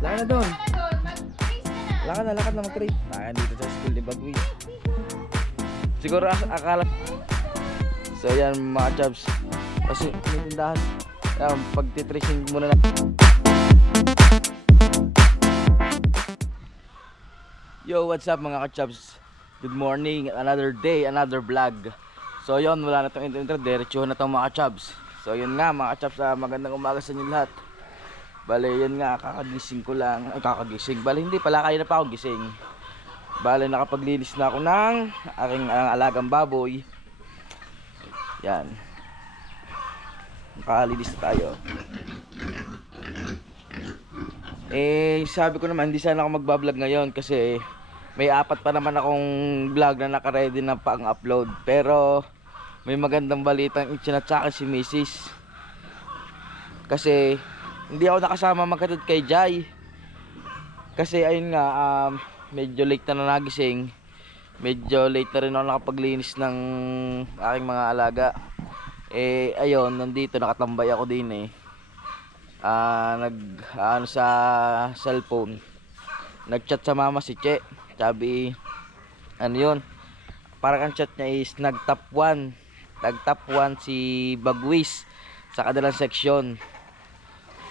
Lakad na doon. Lakad na, lakad na mag-trade. Lakad dito sa school ni Bagwi. Siguro ak- akala... So yan mga chubs. Kasi may tindahan. Yan, pagtitracing muna na. Yo, what's up mga ka-chubs? Good morning, another day, another vlog. So yon wala na itong intro-intro, diretso na itong mga ka-chubs. So yun nga mga ka-chubs, ah, magandang umaga sa inyo lahat. Bale, yun nga, kakagising ko lang. Ay, kakagising. Bale, hindi pala, kaya na pa ako gising. Bale, nakapaglinis na ako ng aking ah, alagang baboy. Yan. Nakalinis na tayo. Eh, sabi ko naman, hindi sana ako magbablog ngayon kasi may apat pa naman akong vlog na nakaready na pang-upload. Pero, may magandang balitang itchinat sa akin si Mrs. Kasi, hindi ako nakasama magkatid kay Jai. Kasi, ayun nga, um, medyo late na na nagising. Medyo late na rin ako nakapaglinis ng aking mga alaga. Eh, ayun, nandito, nakatambay ako din eh ah nag ano sa cellphone nagchat sa mama si Che sabi ano yun parang ang chat niya is nag top 1 nag top 1 si Bagwis sa kadalang section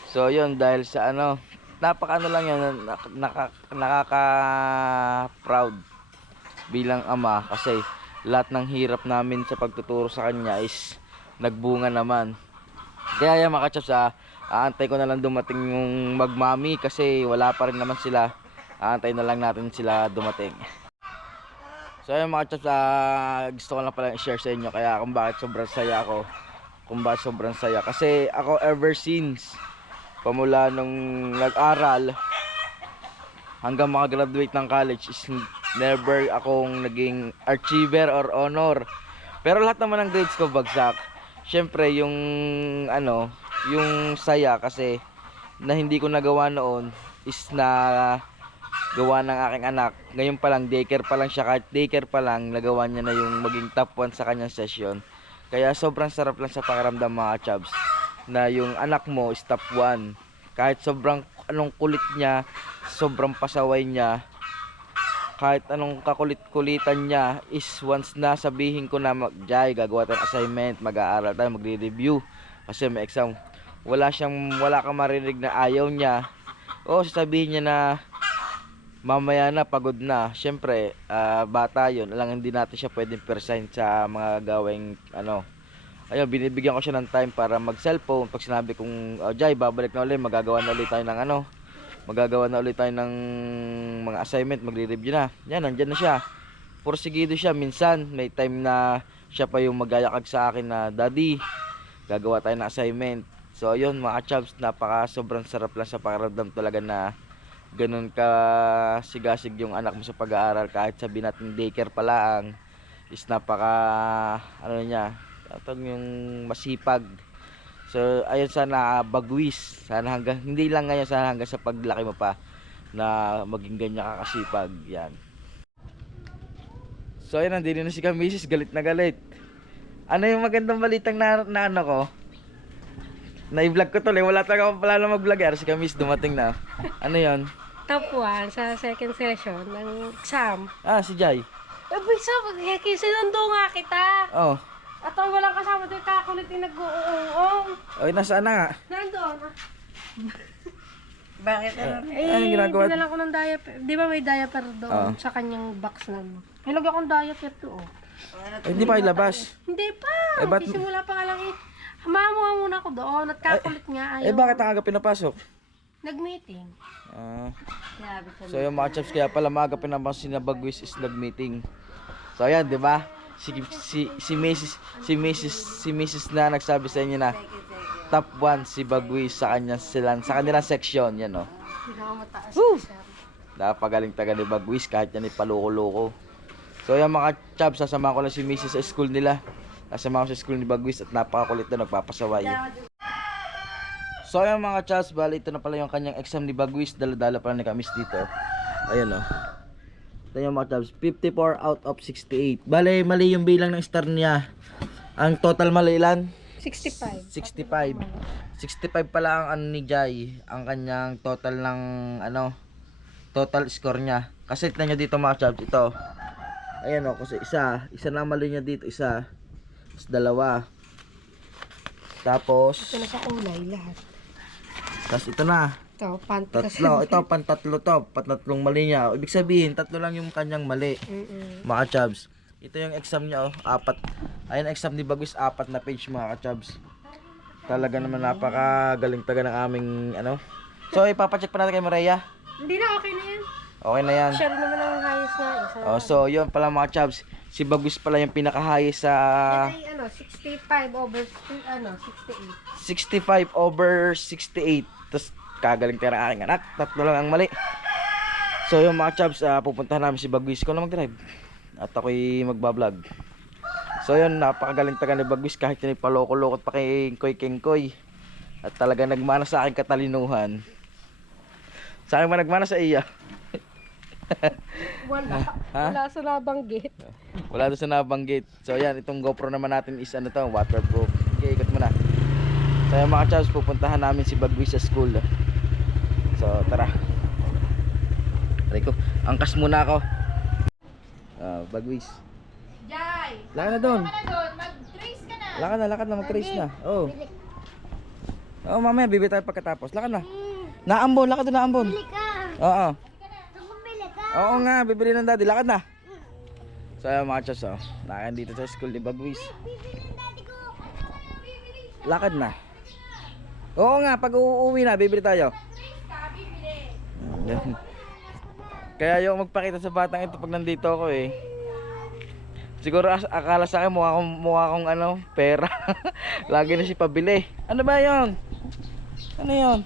so yun dahil sa ano napaka ano lang yan nak- naka, nakaka proud bilang ama kasi lahat ng hirap namin sa pagtuturo sa kanya is nagbunga naman kaya yan mga kachaps ah, aantay ko na lang dumating yung magmami kasi wala pa rin naman sila. Aantay na lang natin sila dumating. So ayun mga chaps, ah, gusto ko lang pala i-share sa inyo kaya kung bakit sobrang saya ako. Kung bakit sobrang saya. Kasi ako ever since pamula nung nag-aral hanggang makagraduate ng college is never akong naging achiever or honor. Pero lahat naman ng grades ko bagsak. Siyempre yung ano, yung saya kasi na hindi ko nagawa noon is na gawa ng aking anak. Ngayon pa lang, daycare pa lang siya. Kahit daycare pa lang, nagawa niya na yung maging top 1 sa kanyang session. Kaya sobrang sarap lang sa pakiramdam mga chubs na yung anak mo is top 1. Kahit sobrang anong kulit niya, sobrang pasaway niya, kahit anong kakulit-kulitan niya is once na sabihin ko na mag-jay, gagawa tayo ng assignment, mag-aaral tayo, magre-review kasi may exam. Wala siyang wala kang marinig na ayaw niya. O sasabihin niya na mamaya na pagod na. Syempre, ah, bata 'yon. Alang hindi natin siya pwedeng percent sa mga gawing ano. Ayun, binibigyan ko siya ng time para mag-cellphone. Pag sinabi kong, oh, Jai, babalik na ulit, magagawa na ulit tayo ng ano, magagawa na ulit tayo ng mga assignment, magre-review na. Yan, nandyan na siya. Porsigido siya. Minsan, may time na siya pa yung magayakag sa akin na, Daddy, gagawa tayo ng assignment. So, ayun, mga chubs, napaka sobrang sarap lang sa pakiramdam talaga na ganun ka sigasig yung anak mo sa pag-aaral kahit sabihin natin daycare pa lang is napaka ano niya tatawag yung masipag So, ayun sana bagwis. Sana hanggang, hindi lang ngayon, sana hanggang sa paglaki mo pa na maging ganyan kakasipag. Yan. So, ayun, nandito na si Kamisis. Galit na galit. Ano yung magandang balitang na, na ano ko? Na-vlog ko tuloy. Wala talaga akong pala mag-vlog. Yara si Kamis dumating na. Ano yon? top 1 sa second session ng exam. Ah, si Jai. Eh, bisa, heki, sinundo nga kita. Oh. At ang walang kasama doon, kakulit yung nag-uong. Oy, nasaan na nga? Nandun. Bakit? Eh, Anong ginagawa? dinala ko ng diaper. Di ba may diaper doon Oo. sa kanyang box na mo? May lagyan akong diaper doon. Eh, hindi pa ilabas. Hindi pa. Eh, ba't- Sisimula pa nga lang eh. Hamamuha muna ako doon at kakulit nga Eh, ayaw. bakit ang aga pinapasok? Nag-meeting. Ah. Grabe. So yung mga chaps kaya pala maaga pinapasok si na Bagwis is nag-meeting. So ayan, 'di ba? Si si si Mrs. si Mrs. si Mrs. na nagsabi sa inyo na top 1 si Bagwis sa kanya sila sa kanilang section, yan oh. Pinakamataas. Woo! Napagaling taga ni Bagwis kahit yan ipaloko-loko. So yung mga chaps sasama ko lang si Mrs. sa school nila. Nasama ko sa school ni Bagwis at napakakulit na nagpapasaway. So ayun mga chats, bali ito na pala yung kanyang exam ni Bagwis, dala-dala pala ni Kamis dito. Ayan oh. Ito yung mga chats, 54 out of 68. Bali, mali yung bilang ng star niya. Ang total mali ilan? 65. 65. 65 pala ang ano ni Jai, ang kanyang total ng ano, total score niya. Kasi tignan niyo dito mga chabs, ito. Ayan o, kasi isa, isa na mali niya dito, isa. Tapos dalawa. Tapos, Ito na sa kulay lahat. tapos ito na. Ito, kasi. Tatlo, ito pantatlo to, patatlong mali niya. Ibig sabihin, tatlo lang yung kanyang mali. Mm-mm. Mga chabs. Ito yung exam niya oh, apat. Ayun exam ni Bagwis, apat na page mga ka-chabs. Talaga naman napakagaling taga ng aming ano. So ipapacheck pa natin kay Maria. Hindi na, okay na yan. Okay na yan. Rin naman ang highest na. Isa Oh, so yun pala mga chabs. Si Bagwis pala yung pinaka-highest sa ay ano, 65 over, ano, 68. 65 over 68. Tapos kagaling tayo ng aking anak. Tatlo lang ang mali. So yung mga chabs, ah, pupuntahan namin si Bagwis ko na mag-drive. At ako'y magbablog. So yun, napakagaling taga ni Bagwis kahit yun ay paloko-lokot pa kay Koy Kengkoy. At talaga nagmana sa aking katalinuhan. Sa akin ba nagmana sa iya? Wala. Ha? Wala sa nabanggit. Wala doon sa nabanggit. So yan, itong GoPro naman natin is ano to, waterproof. Okay, ikot mo na. So yung mga chavs, pupuntahan namin si Bagwis sa school. So tara. Try ko. Angkas muna ako. Ah, Bagwis. Jai! Lakad na doon. Ka na doon, mag-trace ka na. Lakad na, lakad na, mag-trace na. Oh. Oh, mamaya bibili tayo pagkatapos. Lakad na. Naambon, lakad doon naambon. ka. Oo. Bumili ka. Oo nga, bibili ng daddy. Lakad na. So yung mga chavs, oh. Lakad dito sa school ni Bagwis. Lakad na. Oo nga, pag uuwi na, bibili tayo. Yan. Kaya yung magpakita sa batang ito pag nandito ako eh. Siguro as- akala sa akin mukha akong, mukha akong ano, pera. Lagi na si pabili. Ano ba yon? Ano yon?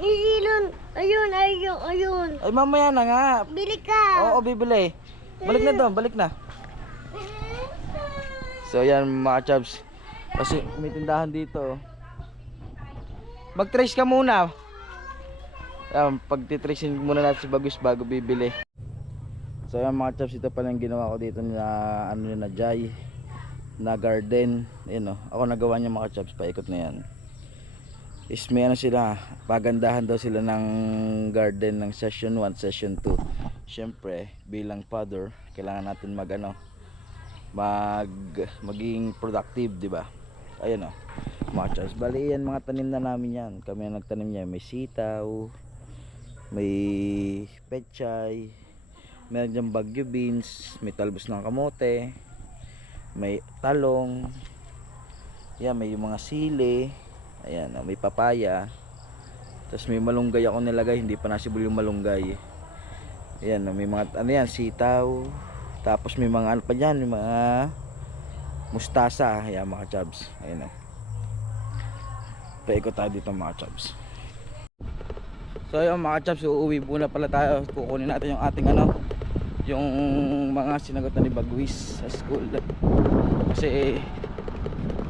Iilon. Ayun, ayun, ayun. Ay mamaya na nga. Bili ka. Oo, bibili. Balik na doon, balik na. So yan mga chabs. Kasi may tindahan dito. Mag-trace ka muna. Um, pagtitracing muna natin si Bagus bago bibili. So yan mga chabs, ito pala yung ginawa ko dito na ano yun na Jai na garden. Yun oh. Ako nagawa niya mga chabs, paikot na yan. Is may ano sila, pagandahan daw sila ng garden ng session 1, session 2. Siyempre, bilang father, kailangan natin mag ano, mag maging productive, di ba? Ayun oh. Mga chars, bali yan mga tanim na namin yan. Kami ang nagtanim niya, may sitaw, may pechay, meron dyan bagyo beans, may talbos ng kamote, may talong, yan, may yung mga sili, ayan, oh, may papaya, tapos may malunggay ako nilagay, hindi pa nasibol yung malunggay. Ayan, oh, may mga ano yan, sitaw. Tapos may mga ano pa diyan, may mga mustasa, ayan mga chubs. Ayan oh. Paikot tayo dito mga chubs. So ayun mga chubs, uuwi muna pala tayo. Kukunin natin yung ating ano, yung mga sinagot na ni Bagwis sa school. Kasi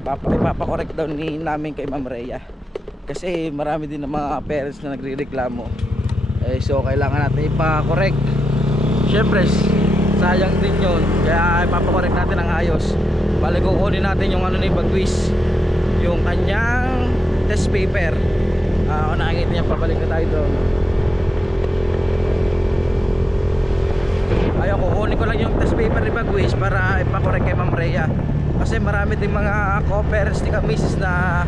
papa, ipapakorek daw ni namin kay Ma'am Rhea. Kasi marami din ng mga parents na nagrereklamo. Eh, so kailangan natin ipakorek. Siyempre, sayang din yun. Kaya ipapakorek natin ang ayos. Bali kukunin natin yung ano ni Bagwis. Yung kanyang test paper. Ah, kung nakikita niya, pabalik na tayo doon. Ayaw, kukunin ko lang yung test paper ni Bagwis para ipakorek kay Ma'am Rhea. Kasi marami din mga co-parents ni Kamisis na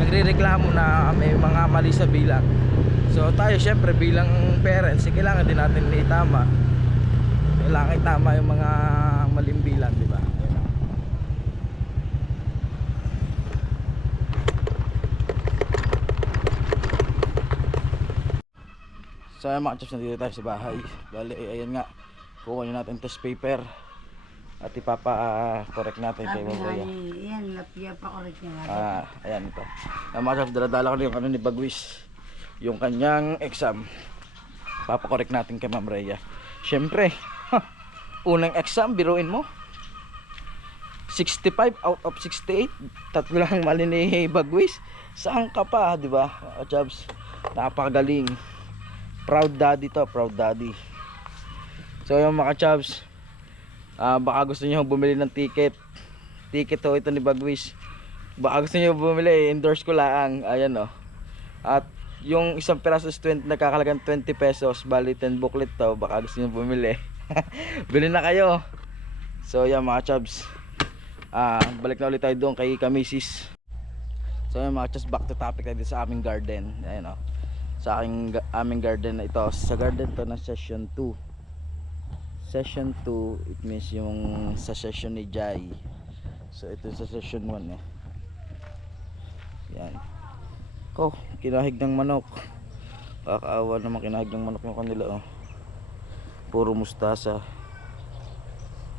nagre-reklamo na may mga mali sa bilang. So tayo syempre bilang parents, eh, kailangan din natin itama. Kailangan itama yung mga maling bilang, di ba? Ayun na. So ayun mga chaps, nandito tayo sa bahay. Bali, eh, ayun nga. Kukunin natin test paper. At ipapa-correct natin kay Ma'am Rhea. Yan, lapya pa ko rin niya. Ah, ayan ito. Ang mga chaps, daladala ko na yung ano ni Bagwis. Yung kanyang exam. Papakorek natin kay Ma'am Rhea. Siyempre, unang exam, biruin mo. 65 out of 68. Tatlo lang mali ni Bagwis. Saan ka pa, di ba? Chaps, napakagaling. Proud daddy to, proud daddy. So yung mga chaps, ah, baka gusto niyo bumili ng ticket. Ticket to ito ni Bagwis. Baka gusto nyo bumili, endorse ko lang. Ayan oh. At yung isang piraso is 20, nagkakalagang 20 pesos. Bali 10 booklet to. Baka gusto nyo bumili. Bili na kayo. So yan mga chubs. Ah, balik na ulit tayo doon kay Kamisis. So yan mga chubs, back to topic tayo sa aming garden. Ayan oh. Sa aking aming garden na ito. Sa garden to na session 2. Session 2, it means yung sa session ni Jai. So ito sa session 1 eh. Yan. Ko, kinahig ng manok. Kakaawa naman kinahig ng manok yung kanila oh. Puro mustasa.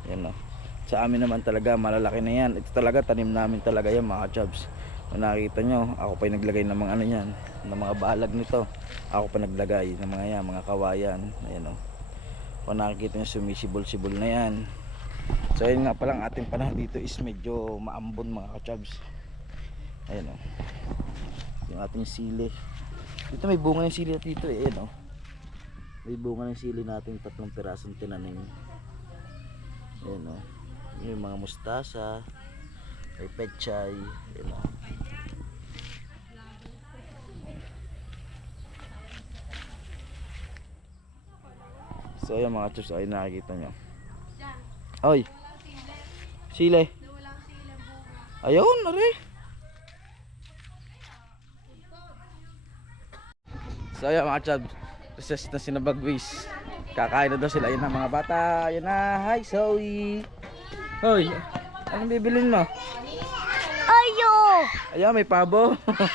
Yan oh. Sa amin naman talaga malalaki na yan. Ito talaga tanim namin talaga yan mga chubs. Kung nakikita nyo, ako pa yung naglagay ng mga ano yan, ng mga balag nito. Ako pa naglagay ng mga yan, mga kawayan. Ayan oh. Kung nakikita nyo sumisibol-sibol na yan. So ayun nga palang ating panahon dito is medyo maambon mga kachubs. Ayan oh. Yung ating sili. Dito may bunga ng sili dito eh. Ayan oh. May bunga ng sili natin tatlong pirasong tinanim. Ayan oh. Yung mga mustasa. May pechay. Oh. So ayan mga chubs ay nakikita nyo. Oy. Sile. Ayun, are. So ayan mga chubs. Recess na sinabagwis. Kakain na daw sila. Ayun na mga bata. Ayun na. Hi Zoe. Hoy. Anong bibilin mo? Ayo! Ayan, may pabo.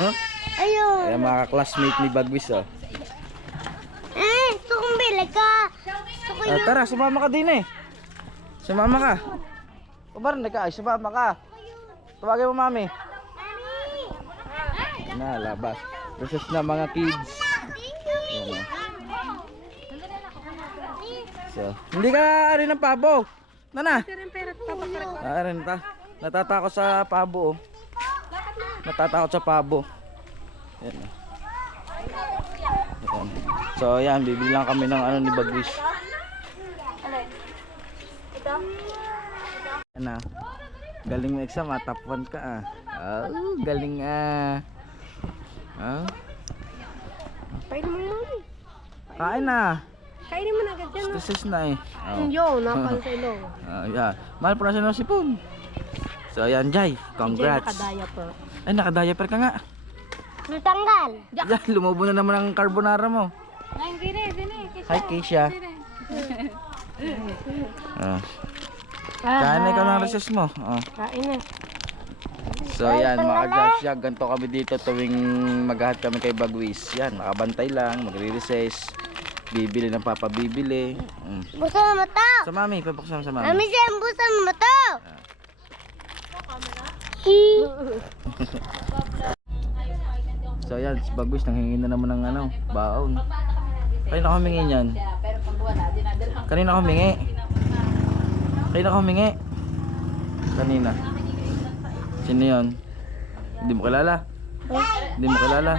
Ayo! Ayan mga classmate ni Bagwis oh. Eh, tukumbili ka! Ah, tara, sumama ka din eh. Sumama ka. Ubar na ka, ay sumama ka. Tawagin mo mami. Na, labas. Recess na mga kids. Ayan, oh. So, hindi ka rin ng pabo. Nana. Ah, rin ta. Natatakot sa pabo. Oh. Natatakot sa pabo. Ayan. oh. Ayan. So, ayan, bibilang kami ng ano ni Bagwis. Ano? Galing mo exam ah, top 1 ka ah. Oh, galing ah. Ah, Kainin mo kain na. Kainin mo na agad yan. This is na eh. Oh. Yo, napal sa ilong. Ah, yeah. Mahal pa na siya ng sipon. So, ayan, Jai. Congrats. Nakadiaper. Ay, nakadiaper ka nga. Natanggal! Yan, lumubo na naman ang carbonara mo. Ngayon, gini, gini. Hi, Keisha. Ah. Kain na ikaw ng recess mo. Oh. Kain na. So yan mga yan, ganito kami dito tuwing maghahat kami kay Bagwis. Yan, nakabantay lang, magre-recess, bibili ng papabibili. Mm. Busa mo to! Sa mami, papakasama sa mami. Mami, siya busa mo to! Hi! So yan, si Bagwis nanghingi na naman ng ano, baon. Kanina ako humingi niyan. Kanina ako humingi. Kanina ako humingi. Kanina. Sino yun? Hindi mo kilala? Hindi mo kilala?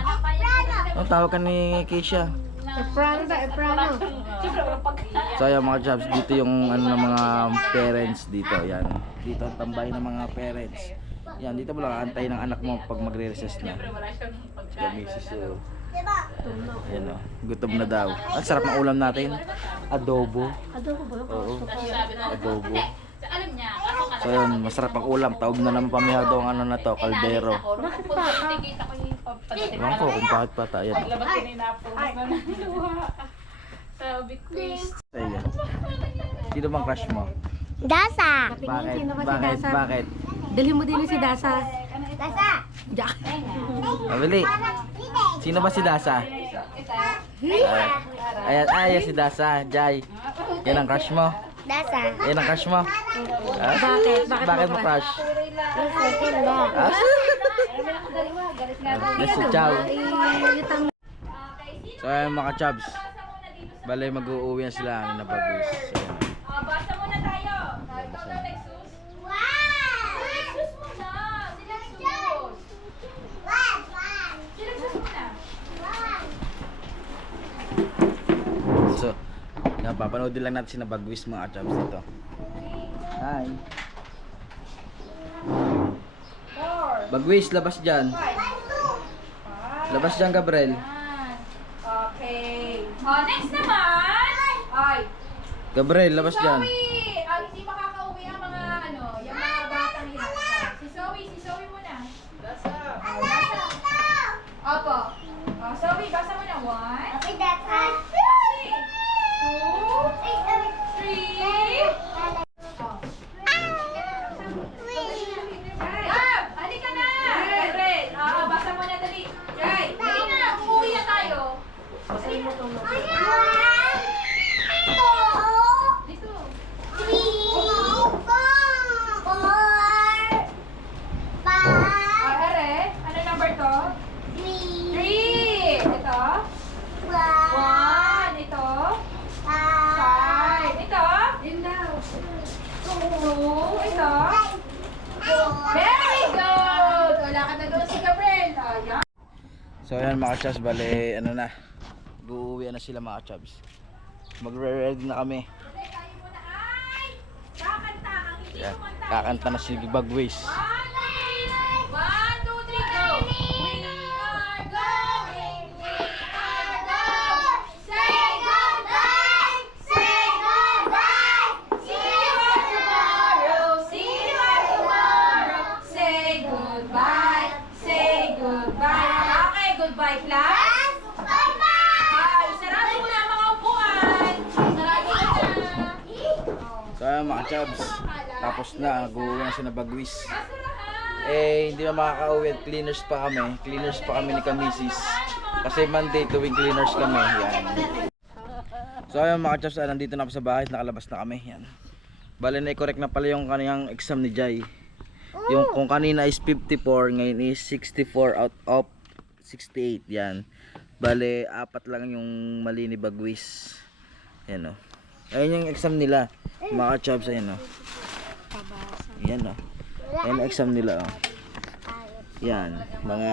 Ano tawag ka ni Keisha? Eprano da, eprano. So ayan mga jobs, dito yung ano ng mga parents dito, yan. Dito ang tambay ng mga parents. Yan, dito mo lang antay ng anak mo pag magre-recess na. Si misis so. Yan o, gutom na daw. Ang sarap ng ulam natin. Adobo. Adobo ba? Oo. Adobo. So yun, masarap ang ulam. Taog na naman pamihado ang ano na to, kaldero. Bakit pa? Ewan ko kung bakit pa tayo. Ayan. Sino bang crush mo? Dasa! Bakit? Sino ba si Bakit? Dasa? Bakit? Dalhin mo din si Dasa. Dasa! Diyak. Mabili. Sino ba si Dasa? Ah, ayan, ayan si Dasa, Jai. Yan ang crush mo. Dasa! Yan ang crush mo. Ah, Bakit? Bakit Bakit mo mo crush? Second ba? Ah, Yes, si Chow. So ayan mga chubs. Bale mag-uuwi na sila ang nabagwis. So! Sus muna! Wan! So, yan, papanoodin lang natin si nabagwis mga chubs dito. Hi. Bagwis, labas dyan. Labas dyan, Gabriel. Okay. Oh, next naman. Ay. Gabriel, labas dyan. Zoe! Ah, hindi makakauwi ang mga ano, yung mga batang yan. Ah, Si Zoe, si Zoe muna. Basa. Opo. Oh, Zoe, basa mo na. One. Okay, that's all. Two. Three. Oh. Gab! Halika na! Red! Ah, basa mo na dali. Jai! Dali na! Umuwi na tayo. Dali na. Dito. Ah, Ere, ano number to? Three. Ito. One. Ito. Five. Ito. Two. Ito. Very good! Wala ka na doon si Gabriel. Ah, yan. So ayan mga chabs, bale ano na. Uuwi na sila mga chabs. Magre-ready na kami. Hindi, kayo muna. Ay! Kakanta. Na si Bagwis. Tapos na, uuwi na sila Bagwis. Basurahan. Eh, hindi na makaka-uwi at cleaners pa kami. Cleaners pa kami ni Kamisis. Kasi Monday tuwing cleaners kami. Yan. So ayun mga chaps, ah, nandito na ako sa bahay. Nakalabas na kami. Yan. Bale na i-correct na pala yung kaniyang exam ni Jai. Yung kung kanina is 54, ngayon is 64 out of 68. Yan. Bale, apat lang yung mali ni Bagwis. Yan o. Ayun yung exam nila. Mga chaps, ayun o. Yan o. Yan exam nila oh. Yan, mga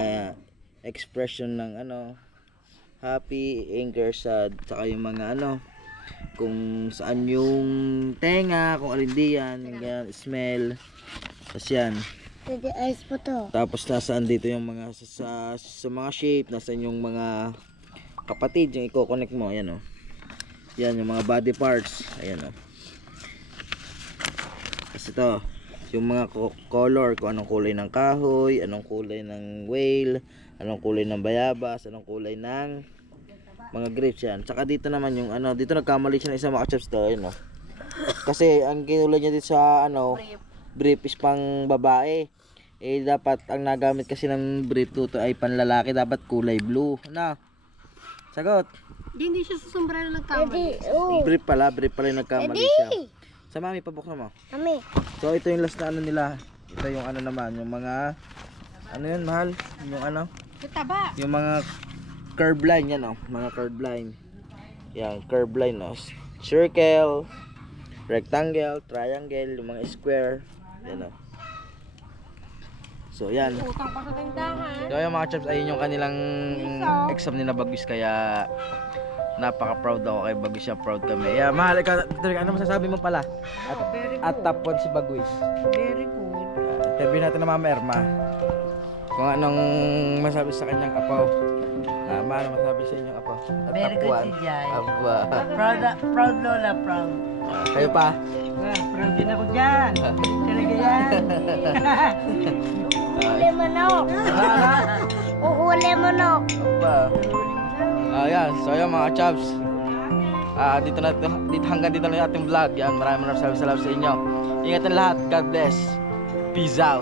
expression ng ano happy, anger, sad, saka yung mga ano kung saan yung tenga, kung alin di yan, ganyan, smell. Tapos yan. Pwede ice po to. Tapos nasaan dito yung mga sa, sa, sa mga shape, nasaan yung mga kapatid, yung i-connect mo, ayan oh. Yan yung mga body parts, ayan oh. Tapos ito, yung mga color, kung anong kulay ng kahoy, anong kulay ng whale, anong kulay ng bayabas, anong kulay ng mga grapes yan. Tsaka dito naman yung ano, dito nagkamali siya ng isang mga chaps to, ayun oh. Kasi ang kinulay niya dito sa ano, brief is pang babae. Eh dapat ang nagamit kasi ng brief tuto ay panlalaki, dapat kulay blue. Ano? Sagot. Hindi, hindi siya sa sombrero nagkamali. Brief pala, brief pala yung nagkamali siya. Sa mami, pabuksan mo. Kami. So ito yung last na ano nila. Ito yung ano naman, yung mga ano yun, mahal? Yung ano? Taba. Yung mga curve line yan oh, mga curve line. Yan, curve line oh. Circle, rectangle, triangle, yung mga square. Yan oh. So yan. Utang pa sa tindahan. So yung mga chaps, ayun yung kanilang exam nila Bagwis kaya napaka-proud ako kay Bagwis siya, proud kami. Yeah, mahal, ikaw, ano masasabi mo pala? At, Very at top 1 si Bagwis. Very good. Uh, interview natin na Mama Erma. Kung anong masabi sa kanyang apaw. Ah, ma, ano masabi sa inyong apaw? At Very top good one. si Jai. Aba. Proud, proud Lola, proud. Ah, kayo pa? proud din ako dyan. Talaga yan. Uhuli manok. Uhuli manok. Aba. Ah, yan. So, yan mga chaps. Ah, dito na dito hanggang dito na yung ating vlog. Yan, maraming maraming salamat sa inyo. Ingatan lahat. God bless. Peace out.